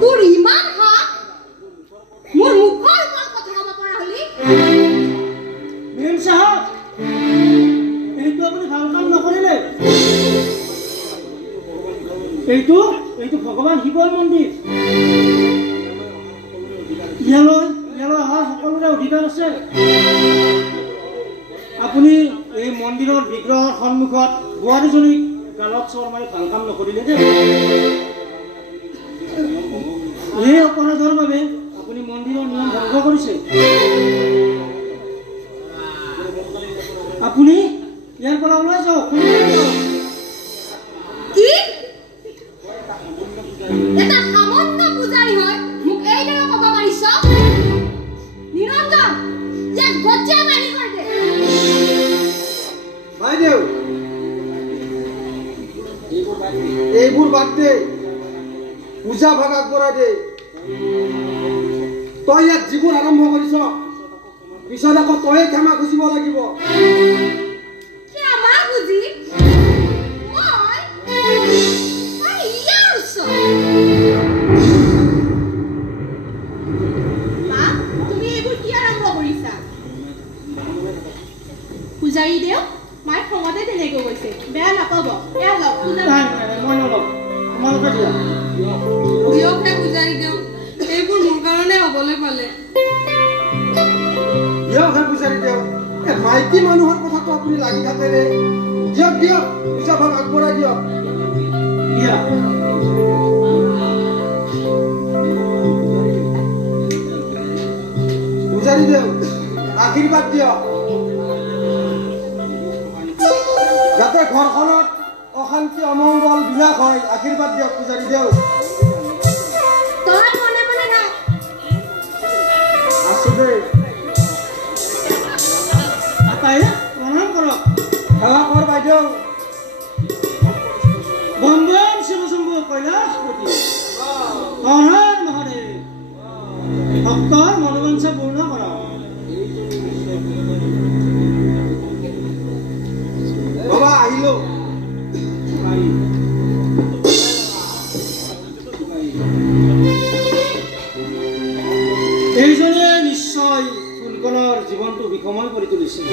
তোৰ ইমান হাত মোৰ মুখৰ ওপৰত কথা ক'ব পৰা হলি মেম সাহেব এইটো আপুনি ভাল কাম নকৰিলে এইটো ভগৱান শিৱৰ মন্দিৰ ইয়ালৈ অহা সকলোৰে অধিকাৰ আছে আপুনি এই মন্দিৰৰ বিগ্ৰহৰ সন্মুখত বোৱাৰীজনীক গালত চৰ মাৰি ভাল কাম নকৰিলে যে এই অপৰাধৰ বাবে আপুনি মন্দিৰৰ নিয়ম ভংগ কৰিছে আপুনি ইয়াৰ পৰা ওলাই যাওক কি এটা সামান্য পূজাৰী হয় মোক এইদৰে ক'ব পাৰিছ নিৰঞ্জন যে গজ্জা মাৰি কৰি দে বাইদেউ এইবোৰ বাদ দে পূজা ভাগ আগবঢ়াই দে তই ইয়াত যিবোৰ আৰম্ভ কৰিছ পিছত আকৌ তয়ে ক্ষমা খুজিব লাগিব ক্ষমা খুজি মই ইয়াৰ ওচৰত মা তুমি এইবোৰ কি আৰম্ভ কৰিছা পূজাৰী দেও মায়ে খঙতে তেনেকৈ কৈছে বেয়া নাপাব এয়া লওক পূজা মই নলওঁ তোমালোকে দিয়া দিয়কহে পূজাৰী দেও এইবোৰ মোৰ কাৰণে হ'বলৈ পালে দিয়কহে পূজাৰী দেও মাইকী মানুহৰ কথাটো আপুনি লাগি থাকেনে দিয়ক পূজা ভাগ আগবঢ়াই দিয়ক দিয়া পূজাৰী দেও আশীৰ্বাদ দিয়ক যাতে ঘৰখনত অশান্তি অমংগল বিনাশ হয় আশীৰ্বাদ দিয়ক পূজাৰী দেও তই মনে মনে না আছো দেই আটাই প্ৰণাম কৰক সেৱা কৰ বাইদেউ বম বম শিৱ শম্ভু কৈলাশপতি হৰ হৰ মহাদেৱ ভক্তৰ মনোবাঞ্ছা পূৰ্ণ কৰক বাবা আহিলো এইজনে নিশ্চয় ফুলকণৰ জীৱনটো বিষময় কৰি তুলিছিল